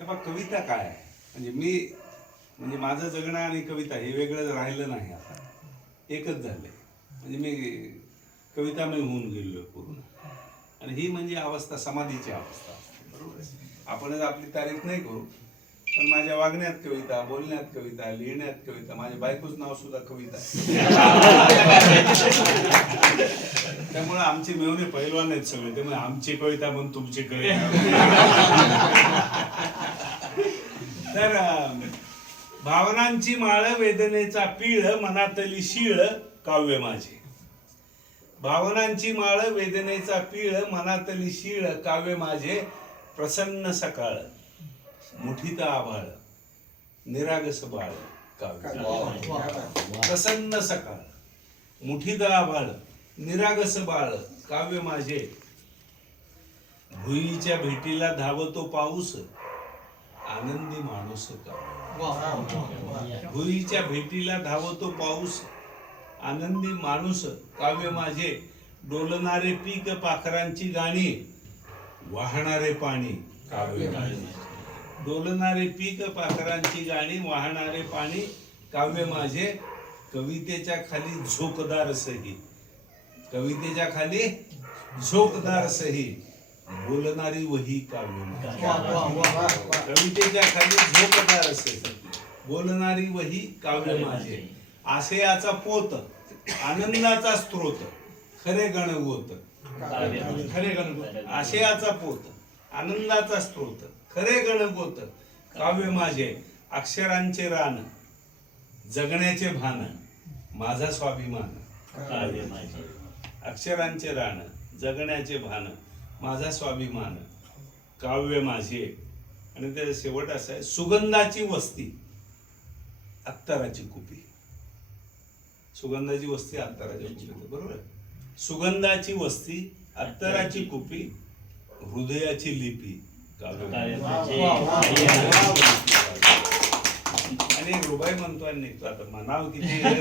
हे बघ कविता काय? म्हणजे मी म्हणजे माझं जगणं आणि कविता हे वेगळं राहिलं नाही आता. एकच झालंय. म्हणजे मी कविता मी होऊन गेलो पूर्ण. आणि ही म्हणजे अवस्था समाधीची अवस्था असते बरोबर आहे? आपणच आपली तारीफ नाही करू. पण माझ्या वागण्यात कविता बोलण्यात कविता लिहिण्यात कविता माझ्या बायकोच नाव सुद्धा कविता. त्यामुळे आमचे मेवणे पैलवान आहेत सगळे. त्यामुळे आमची कविता म्हणून तुमची कविता. तर भावनांची माळ वेदनेचा पीळ मनातली शीळ काव्य माझे. भावनांची माळ वेदनेचा पीळ मनातली शीळ काव्य माझे. प्रसन्न सकाळ मुठीत आभाळ निरागस बाळ काव्य. प्रसन्न सकाळ मुठीत आभाळ निरागस बाळ काव्य माझे. भुईच्या भेटीला धावतो पाऊस आनंदी माणूस काव्य भुईच्या भेटीला धावतो पाऊस. आनंदी माणूस काव्य माझे डोलणारे पीक पाखरांची गाणी वाहणारे पाणी. काव्य डोलणारे पीक पाखरांची गाणी वाहणारे पाणी. काव्य माझे कवितेच्या खाली झोकदार सही. कवितेच्या खाली झोकदार सही. बोलणारी वही काव्य माझे. कवितेच्या खाली झोपदार असे बोलणारी वही काव्य माझे. आशयाचा पोत आनंदाचा स्त्रोत खरे गणगोत खरे गणगोत आशयाचा पोत आनंदाचा स्त्रोत खरे गणगोत काव्य माझे अक्षरांचे रान जगण्याचे भान माझा स्वाभिमान. काव्य माझे. अक्षरांचे रान जगण्याचे भान माझा स्वाभिमान काव्य माझे. आणि त्याचा शेवट असा आहे सुगंधाची वस्ती अत्तराची कुपी. सुगंधाची वस्ती अत्तराची कुपी. बरोबर? सुगंधाची वस्ती अत्तराची कुपी हृदयाची लिपी काव्य माझे. आणि रुबाई म्हणतो आणि निघतो आता म्हणाव किती